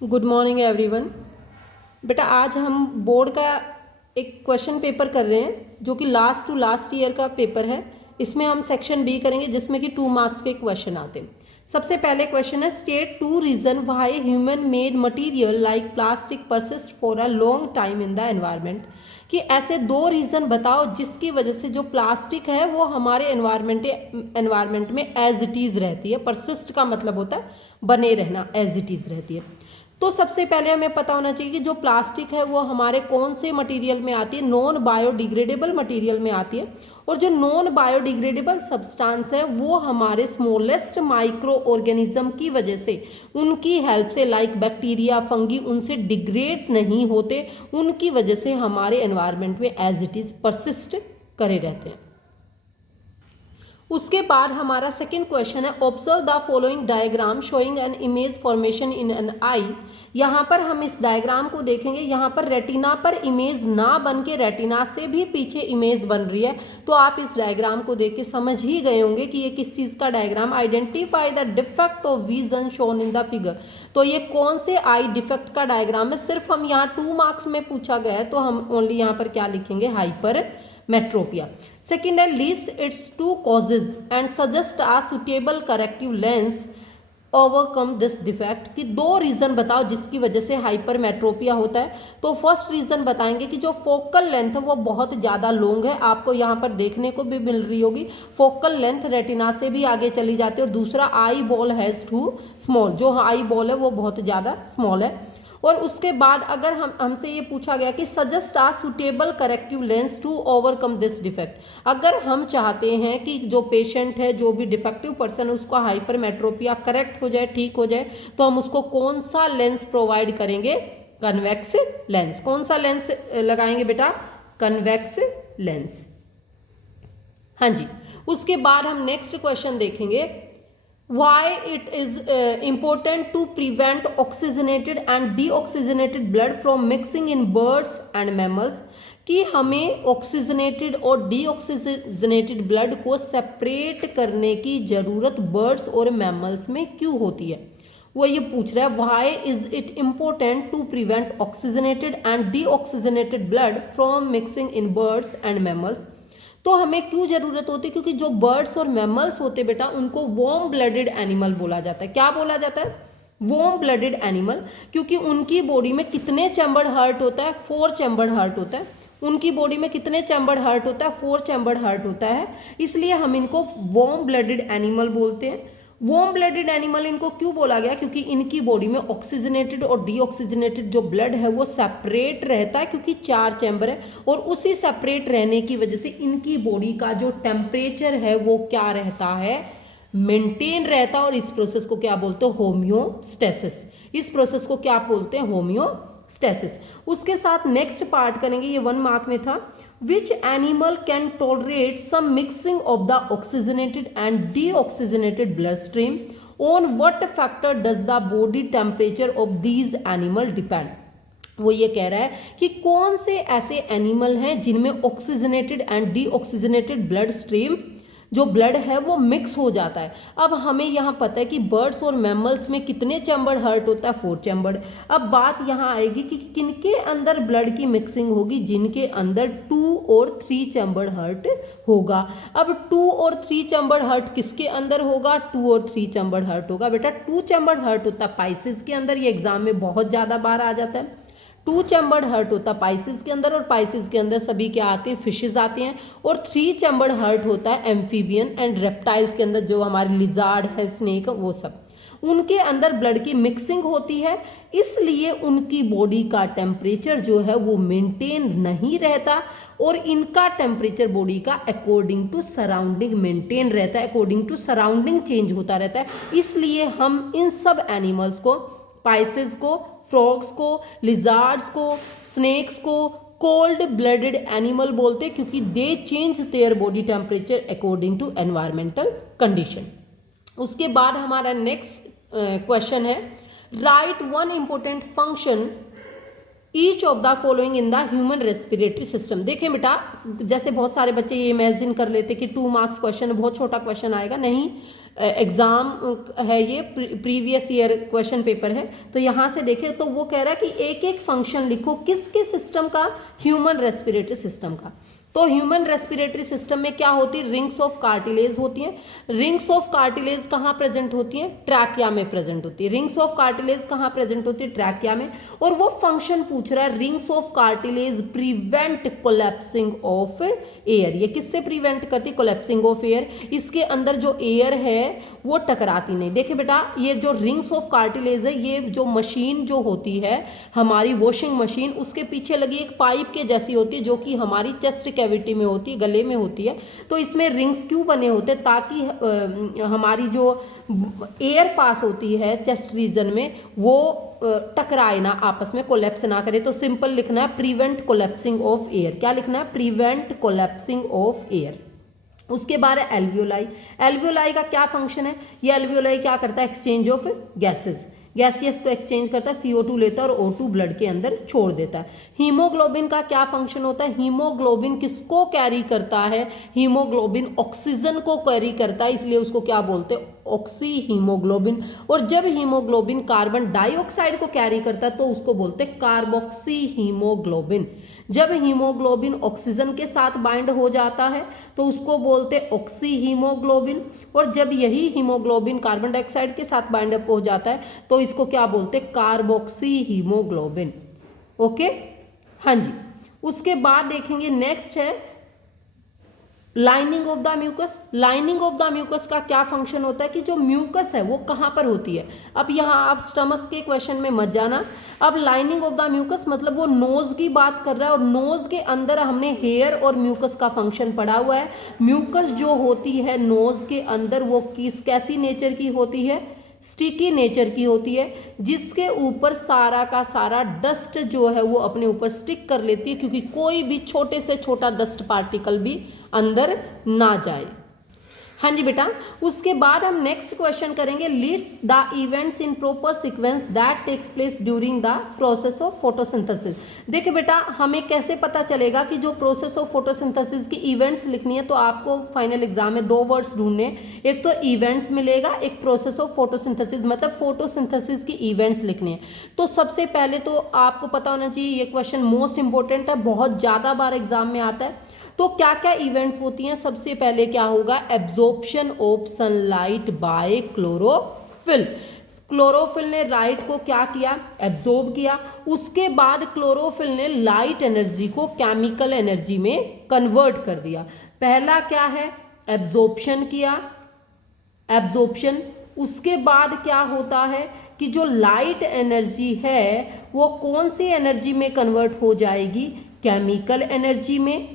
Good morning everyone. बेटा आज हम बोर्ड का एक क्वेश्चन पेपर कर रहे हैं जो कि लास्ट टू लास्ट ईयर का पेपर है। इसमें हम सेक्शन बी करेंगे जिसमें कि 2 मार्क्स के क्वेश्चन आते हैं। सबसे पहले क्वेश्चन है state 2 reason why human made material like plastic persist for a long time in the environment. कि ऐसे 2 रीज़न बताओ जिसकी वजह से जो प्लास्टिक है वो हमारे एनवायरनमेंट में एज इट इज़ रहती है। परसिस्ट का मतलब होता है बने रहना, एज इट इज़ रहती है। तो सबसे पहले हमें पता होना चाहिए कि जो प्लास्टिक है वो हमारे कौन से मटेरियल में आती है, नॉन बायोडिग्रेडेबल मटेरियल में आती है। और जो नॉन बायोडिग्रेडेबल सब्सटेंस है वो हमारे स्मॉलेस्ट माइक्रो ऑर्गेनिज्म की वजह से, उनकी हेल्प से, लाइक बैक्टीरिया, फंगी, उनसे डिग्रेड नहीं होते, उनकी वजह से हमारे एनवायरनमेंट में एज इट इज़ परसिस्ट करे रहते हैं। उसके बाद हमारा सेकंड क्वेश्चन है observe the following diagram showing an image formation in an eye. यहाँ पर हम इस डायग्राम को देखेंगे, यहाँ पर रेटिना पर इमेज ना बन के रेटिना से भी पीछे इमेज बन रही है। तो आप इस डायग्राम को देख के समझ ही गए होंगे कि ये किस चीज़ का diagram. Identify the defect of vision shown in the figure. तो ये कौन से आई डिफेक्ट का डायग्राम है। सिर्फ हम यहाँ 2 मार्क्स में पूछा गया है तो हम ओनली यहाँ पर क्या लिखेंगे, हाइपर मेट्रोपिया। सेकेंड है list its 2 causes and suggest a suitable corrective lens overcome this defect. कि 2 रीज़न बताओ जिसकी वजह से हाइपरमेट्रोपिया होता है। तो फर्स्ट रीज़न बताएंगे कि जो फोकल लेंथ है वो बहुत ज़्यादा लॉन्ग है। आपको यहाँ पर देखने को भी मिल रही होगी, फोकल लेंथ रेटिना से भी आगे चली जाती है। और दूसरा eyeball has too small, जो आई बॉल है वो बहुत ज़्यादा स्मॉल है। और उसके बाद अगर हमसे ये पूछा गया कि suggest a suitable corrective lens to overcome this defect. अगर हम चाहते हैं कि जो पेशेंट है, जो भी डिफेक्टिव पर्सन है, उसका हाइपरमेट्रोपिया करेक्ट हो जाए, ठीक हो जाए, तो हम उसको कौन सा लेंस प्रोवाइड करेंगे, कन्वेक्स लेंस। कौन सा लेंस लगाएंगे बेटा, कन्वेक्स लेंस। हाँ जी। उसके बाद हम नेक्स्ट क्वेश्चन देखेंगे why it is important to prevent oxygenated and deoxygenated blood from mixing in birds and mammals। कि हमें ऑक्सीजनेटेड और डीऑक्सीजनेटेड ब्लड को सेपरेट करने की ज़रूरत बर्ड्स और मैमल्स में क्यों होती है। वो ये पूछ रहा है why is it important to prevent oxygenated and deoxygenated blood from mixing in birds and mammals. तो हमें क्यों ज़रूरत होती है, क्योंकि जो बर्ड्स और मैमल्स होते बेटा उनको वार्म ब्लडेड एनिमल बोला जाता है। क्या बोला जाता है, वार्म ब्लडेड एनिमल। क्योंकि उनकी बॉडी में कितने चैम्बर्ड हार्ट होता है, 4 चैम्बर्ड हार्ट होता है। उनकी बॉडी में कितने चैम्बर्ड हार्ट होता है, 4 चैम्बर्ड हार्ट होता है। इसलिए हम इनको वार्म ब्लडेड एनिमल बोलते हैं। वार्म ब्लडेड एनिमल इनको क्यों बोला गया, क्योंकि इनकी बॉडी में ऑक्सीजनेटेड और डीऑक्सीजनेटेड जो ब्लड है वो सेपरेट रहता है, क्योंकि 4 चैम्बर है। और उसी सेपरेट रहने की वजह से इनकी बॉडी का जो टेम्परेचर है वो क्या रहता है, मेंटेन रहता है। और इस प्रोसेस को क्या बोलते हैं, होम्योस्टेसिस। इस प्रोसेस को क्या बोलते हैं, होम्योस्टेसिस। उसके साथ नेक्स्ट पार्ट करेंगे, ये 1 मार्क में था। Which animal can tolerate some mixing of the oxygenated and deoxygenated bloodstream? On what factor does the body temperature of these animal depend? वो ये कह रहा है कि कौन से ऐसे एनिमल हैं जिनमें oxygenated and deoxygenated blood stream, जो ब्लड है वो मिक्स हो जाता है। अब हमें यहाँ पता है कि बर्ड्स और मैमल्स में कितने चैम्बर्ड हार्ट होता है, 4 चैम्बर्ड। अब बात यहाँ आएगी कि किनके अंदर ब्लड की मिक्सिंग होगी, जिनके अंदर 2 और 3 चैम्बर्ड हार्ट होगा। अब 2 और 3 चैम्बर्ड हार्ट किसके अंदर होगा, 2 और 3 चैम्बर्ड हार्ट होगा बेटा 2 चैम्बर्ड हार्ट होता है पाइसेस के अंदर। ये एग्जाम में बहुत ज़्यादा बार आ जाता है। 2 चैम्बर्ड हार्ट होता है पाइसेस के अंदर, और पाइसेस के अंदर सभी क्या आते हैं, फिशेज आती हैं। और 3 चैम्बर्ड हार्ट होता है एम्फीबियन एंड रेप्टाइल्स के अंदर, जो हमारे लिजार्ड है, स्नेक, वो सब, उनके अंदर ब्लड की मिक्सिंग होती है। इसलिए उनकी बॉडी का टेम्परेचर जो है वो मेंटेन नहीं रहता, और इनका टेम्परेचर बॉडी का अकॉर्डिंग टू सराउंडिंग मेंटेन रहता है, अकॉर्डिंग टू सराउंडिंग चेंज होता रहता है। इसलिए हम इन सब एनिमल्स को, पाइसेस को, फ्रॉग्स को, लिजार्ड्स को, स्नेक्स को कोल्ड ब्लडेड एनिमल बोलते हैं, क्योंकि they change their body temperature according to environmental condition. उसके बाद हमारा नेक्स्ट क्वेश्चन है write 1 important function each of the following in the human respiratory system. देखें बेटा, जैसे बहुत सारे बच्चे ये इमेजिन कर लेते कि 2 मार्क्स क्वेश्चन, बहुत छोटा क्वेश्चन आएगा, नहीं, एग्जाम है ये, प्रीवियस ईयर क्वेश्चन पेपर है। तो यहाँ से देखें तो वो कह रहा है कि एक एक फंक्शन लिखो, किसके सिस्टम का, ह्यूमन रेस्पिरेटरी सिस्टम का। तो ह्यूमन रेस्पिरेटरी सिस्टम में क्या होती है, रिंग्स ऑफ कार्टिलेज होती हैं। रिंग्स ऑफ कार्टिलेज कहाँ प्रेजेंट होती हैं, ट्रैकिया में प्रेजेंट होती है। रिंग्स ऑफ कार्टिलेज कहाँ प्रेजेंट होती है, ट्रैकिया में। और वो फंक्शन पूछ रहा है, rings of cartilage prevent collapsing of air. ये किससे प्रिवेंट करती, कोलैप्सिंग ऑफ एयर। इसके अंदर जो एयर है वो टकराती नहीं। देखिए बेटा, ये जो रिंग्स ऑफ कार्टिलेज है, ये जो मशीन जो होती है हमारी वॉशिंग मशीन, उसके पीछे लगी एक पाइप के जैसी होती है, जो कि हमारी चेस्ट कैविटी में होती है, गले में होती है। तो इसमें रिंग्स क्यों बने होते हैं, ताकि हमारी जो एयर पास होती है चेस्ट रीजन में, वो टकराए ना, आपस में कोलैप्स ना करे। तो सिंपल लिखना है, प्रिवेंट कोलैप्सिंग ऑफ एयर। क्या लिखना है, प्रिवेंट कोलैप्सिंग ऑफ एयर। उसके बाद है एल्वियोलाई। एल्वियोलाई का क्या फंक्शन है, ये एल्वियोलाई क्या करता है, एक्सचेंज ऑफ गैसेस, गैसियस को एक्सचेंज करता है, CO2 लेता है और O2 ब्लड के अंदर छोड़ देता है। हीमोग्लोबिन का क्या फंक्शन होता है, हीमोग्लोबिन किसको कैरी करता है, हीमोग्लोबिन ऑक्सीजन को कैरी करता है, इसलिए उसको क्या बोलते हैं, ऑक्सी हीमोग्लोबिन। और जब हीमोग्लोबिन कार्बन डाइऑक्साइड को कैरी करता है तो उसको बोलते हैं कार्बोक्सी हीमोग्लोबिन। जब हीमोग्लोबिन ऑक्सीजन के साथ बाइंड हो जाता है तो उसको बोलते हैं ऑक्सी हीमोग्लोबिन। और जब यही हीमोग्लोबिन कार्बन डाइऑक्साइड के साथ बाइंड अप हो जाता है तो इसको क्या बोलते हैं, कार्बोक्सी हीमोग्लोबिन। ओके, हाँ जी। उसके बाद देखेंगे नेक्स्ट है lining of the mucus. Lining of the mucus का क्या फंक्शन होता है कि जो म्यूकस है वो कहाँ पर होती है। अब यहाँ आप स्टमक के क्वेश्चन में मत जाना। अब लाइनिंग ऑफ द म्यूकस मतलब वो नोज की बात कर रहा है, और नोज के अंदर हमने हेयर और म्यूकस का फंक्शन पढ़ा हुआ है। म्यूकस जो होती है नोज के अंदर, वो कैसी नेचर की होती है, स्टिकी नेचर की होती है, जिसके ऊपर सारा का सारा डस्ट जो है वो अपने ऊपर स्टिक कर लेती है, क्योंकि कोई भी छोटे से छोटा डस्ट पार्टिकल भी अंदर ना जाए। हाँ जी बेटा, उसके बाद हम नेक्स्ट क्वेश्चन करेंगे, list the events in proper sequence that takes place during the process of photosynthesis. देखिए बेटा, हमें कैसे पता चलेगा कि जो प्रोसेस ऑफ फोटोसिंथेसिस की इवेंट्स लिखनी है, तो आपको फाइनल एग्जाम में 2 वर्ड्स ढूंढने, एक तो इवेंट्स मिलेगा, एक प्रोसेस ऑफ फोटोसिंथेसिस, मतलब फोटोसिंथेसिस की इवेंट्स लिखनी है। तो सबसे पहले तो आपको पता होना चाहिए, ये क्वेश्चन मोस्ट इंपॉर्टेंट है, बहुत ज़्यादा बार एग्जाम में आता है। तो क्या क्या इवेंट्स होती हैं, सबसे पहले क्या होगा, absorption of sunlight bye chlorophyll. Chlorophyll ने लाइट को क्या किया, एब्जॉर्ब किया। उसके बाद क्लोरोफिल ने लाइट एनर्जी को केमिकल एनर्जी में कन्वर्ट कर दिया। पहला क्या है, एब्जॉर्प्शन किया, एब्जॉर्प्शन। उसके बाद क्या होता है कि जो लाइट एनर्जी है वो कौन सी एनर्जी में कन्वर्ट हो जाएगी, केमिकल एनर्जी में,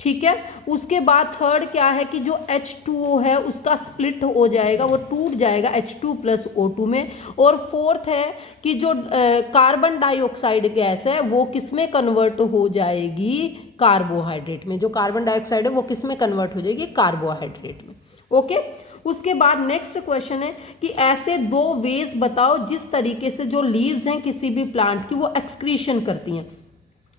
ठीक है। उसके बाद थर्ड क्या है कि जो H2O है उसका स्प्लिट हो जाएगा, वो टूट जाएगा H2 + O2 में। और फोर्थ है कि जो कार्बन डाइऑक्साइड गैस है वो किस में कन्वर्ट हो जाएगी, कार्बोहाइड्रेट में। जो कार्बन डाइऑक्साइड है वो किस में कन्वर्ट हो जाएगी, कार्बोहाइड्रेट में। ओके, उसके बाद नेक्स्ट क्वेश्चन है कि ऐसे 2 वेज बताओ जिस तरीके से जो लीव्स हैं किसी भी प्लांट की वो एक्सक्रीशन करती हैं।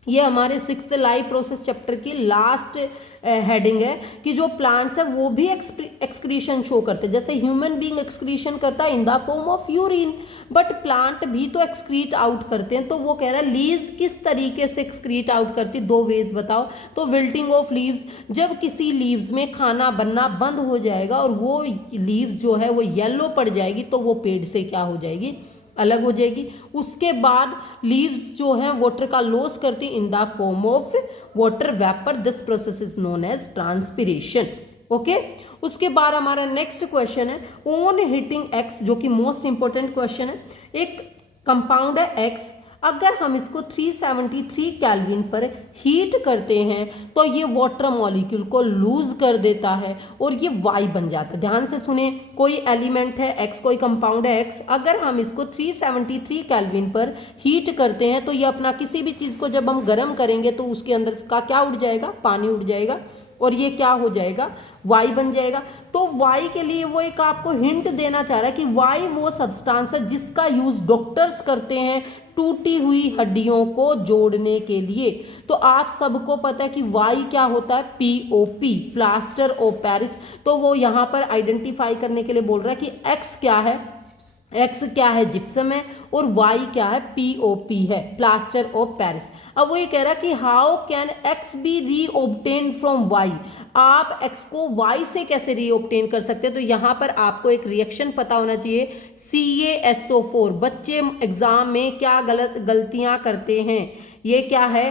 ये हमारे 6th लाइफ प्रोसेस चैप्टर की लास्ट हेडिंग है कि जो प्लांट्स है वो भी एक्सक्रीशन शो करते हैं। जैसे ह्यूमन बीइंग एक्सक्रीशन करता है इन the form of urine, but plant भी तो एक्सक्रीट आउट करते हैं। तो वो कह रहा है लीव्स किस तरीके से एक्सक्रीट आउट करती, 2 वेज बताओ। तो विल्टिंग ऑफ लीव्स, जब किसी लीव्स में खाना बनना बंद हो जाएगा और वो लीव्स जो है वो येलो पड़ जाएगी, तो वो पेड़ से क्या हो जाएगी, अलग हो जाएगी। उसके बाद लीव्स जो है वाटर का लॉस करती in the form of water vapour, this process is known as transpiration. Okay, उसके बाद हमारा नेक्स्ट क्वेश्चन है ऑन हीटिंग एक्स, जो कि मोस्ट इंपॉर्टेंट क्वेश्चन है। एक कंपाउंड है एक्स, अगर हम इसको 373 केल्विन पर हीट करते हैं तो ये वाटर मॉलिक्यूल को लूज कर देता है और ये वाई बन जाता है। ध्यान से सुने, कोई एलिमेंट है एक्स, कोई कंपाउंड है एक्स, अगर हम इसको 373 केल्विन पर हीट करते हैं तो ये अपना किसी भी चीज़ को जब हम गर्म करेंगे तो उसके अंदर का क्या उड़ जाएगा, पानी उड़ जाएगा। और ये क्या हो जाएगा, वाई बन जाएगा। तो वाई के लिए वो एक आपको हिंट देना चाह रहा है कि वाई वो सब्सटेंस है जिसका यूज डॉक्टर्स करते हैं टूटी हुई हड्डियों को जोड़ने के लिए। तो आप सबको पता है कि वाई क्या होता है, पीओपी, प्लास्टर ऑफ पेरिस। तो वो यहाँ पर आइडेंटिफाई करने के लिए बोल रहा है कि एक्स क्या है, एक्स क्या है, जिप्सम है, और वाई क्या है, पीओपी है, प्लास्टर ऑफ पेरिस। अब वो ये कह रहा है कि how can X be reobtain from Y, आप एक्स को वाई से कैसे रीऑब्टेन कर सकते हैं। तो यहाँ पर आपको एक रिएक्शन पता होना चाहिए, CaSO4। बच्चे एग्जाम में क्या गलतियां करते हैं, ये क्या है,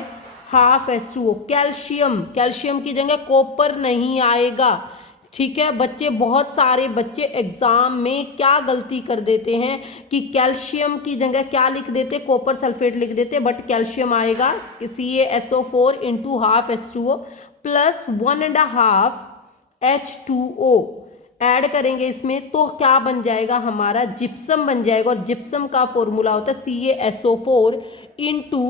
हाफ H2O, कैल्शियम, कैल्शियम की जगह कॉपर नहीं आएगा, ठीक है। बच्चे, बहुत सारे बच्चे एग्जाम में क्या गलती कर देते हैं कि कैल्शियम की जगह क्या लिख देते, कॉपर सल्फेट लिख देते, बट कैल्शियम आएगा CaSO4 into half H2O plus 1.5 H2O add करेंगे इसमें, तो क्या बन जाएगा, हमारा जिप्सम बन जाएगा। और जिप्सम का फॉर्मूला होता है CaSO4 into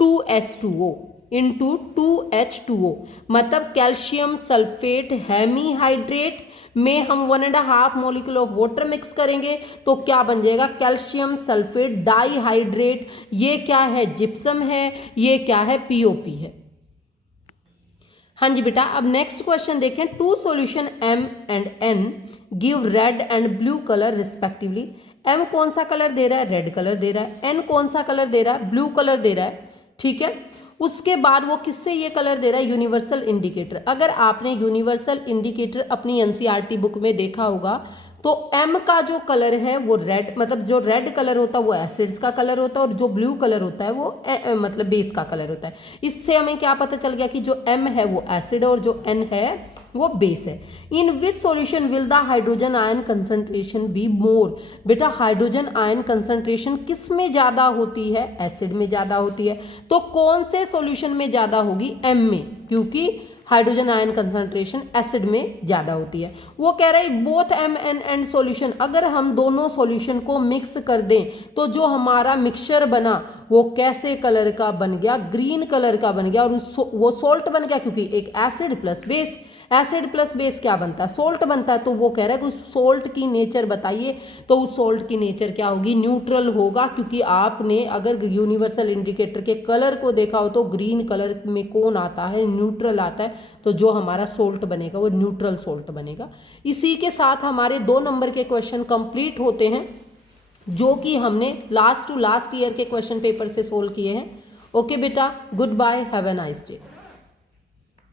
2H2O into 2H2O, मतलब कैल्शियम सल्फेट हेमीहाइड्रेट में हम 1.5 मोलिक्यूल ऑफ वाटर मिक्स करेंगे तो क्या बन जाएगा, कैल्शियम सल्फेट डाइहाइड्रेट। ये क्या है, जिप्सम है, ये क्या है, पीओपी है। हाँ जी बेटा, अब नेक्स्ट क्वेश्चन देखें। Two solution M and N give red and blue colour respectively. M कौन सा कलर दे रहा है, रेड कलर दे रहा है, N कौन सा कलर दे रहा है, ब्लू कलर दे रहा है, ठीक है। उसके बाद वो किससे ये कलर दे रहा है, यूनिवर्सल इंडिकेटर। अगर आपने यूनिवर्सल इंडिकेटर अपनी NCERT बुक में देखा होगा तो M का जो कलर है वो रेड, मतलब जो रेड कलर होता है वो एसिड्स का कलर होता है, और जो ब्लू कलर होता है वो मतलब बेस का कलर होता है। इससे हमें क्या पता चल गया कि जो M है वो एसिड है और जो N है वो बेस है। In which solution will the hydrogen ion concentration be more. बेटा हाइड्रोजन आयन कंसंट्रेशन किस में ज्यादा होती है, एसिड में ज्यादा होती है। तो कौन से सॉल्यूशन में ज्यादा होगी, M में, क्योंकि हाइड्रोजन आयन कंसंट्रेशन एसिड में ज्यादा होती है। वो कह रहे हैं बोथ M and सॉल्यूशन, अगर हम दोनों सॉल्यूशन को मिक्स कर दें तो जो हमारा मिक्सचर बना वो कैसे कलर का बन गया, ग्रीन कलर का बन गया, और वो सॉल्ट बन गया, क्योंकि एक acid plus base, acid plus base क्या बनता है, सोल्ट बनता है। तो वो कह रहा है कि उस सोल्ट की नेचर बताइए, तो उस सोल्ट की नेचर क्या होगी, न्यूट्रल होगा, क्योंकि आपने अगर यूनिवर्सल इंडिकेटर के कलर को देखा हो तो ग्रीन कलर में कौन आता है, न्यूट्रल आता है। तो जो हमारा सोल्ट बनेगा वो न्यूट्रल सोल्ट बनेगा। इसी के साथ हमारे 2 नंबर के क्वेश्चन कंप्लीट होते हैं, जो कि हमने लास्ट टू लास्ट ईयर के क्वेश्चन पेपर से सोल्व किए हैं। ओके बेटा, good bye, have a nice day.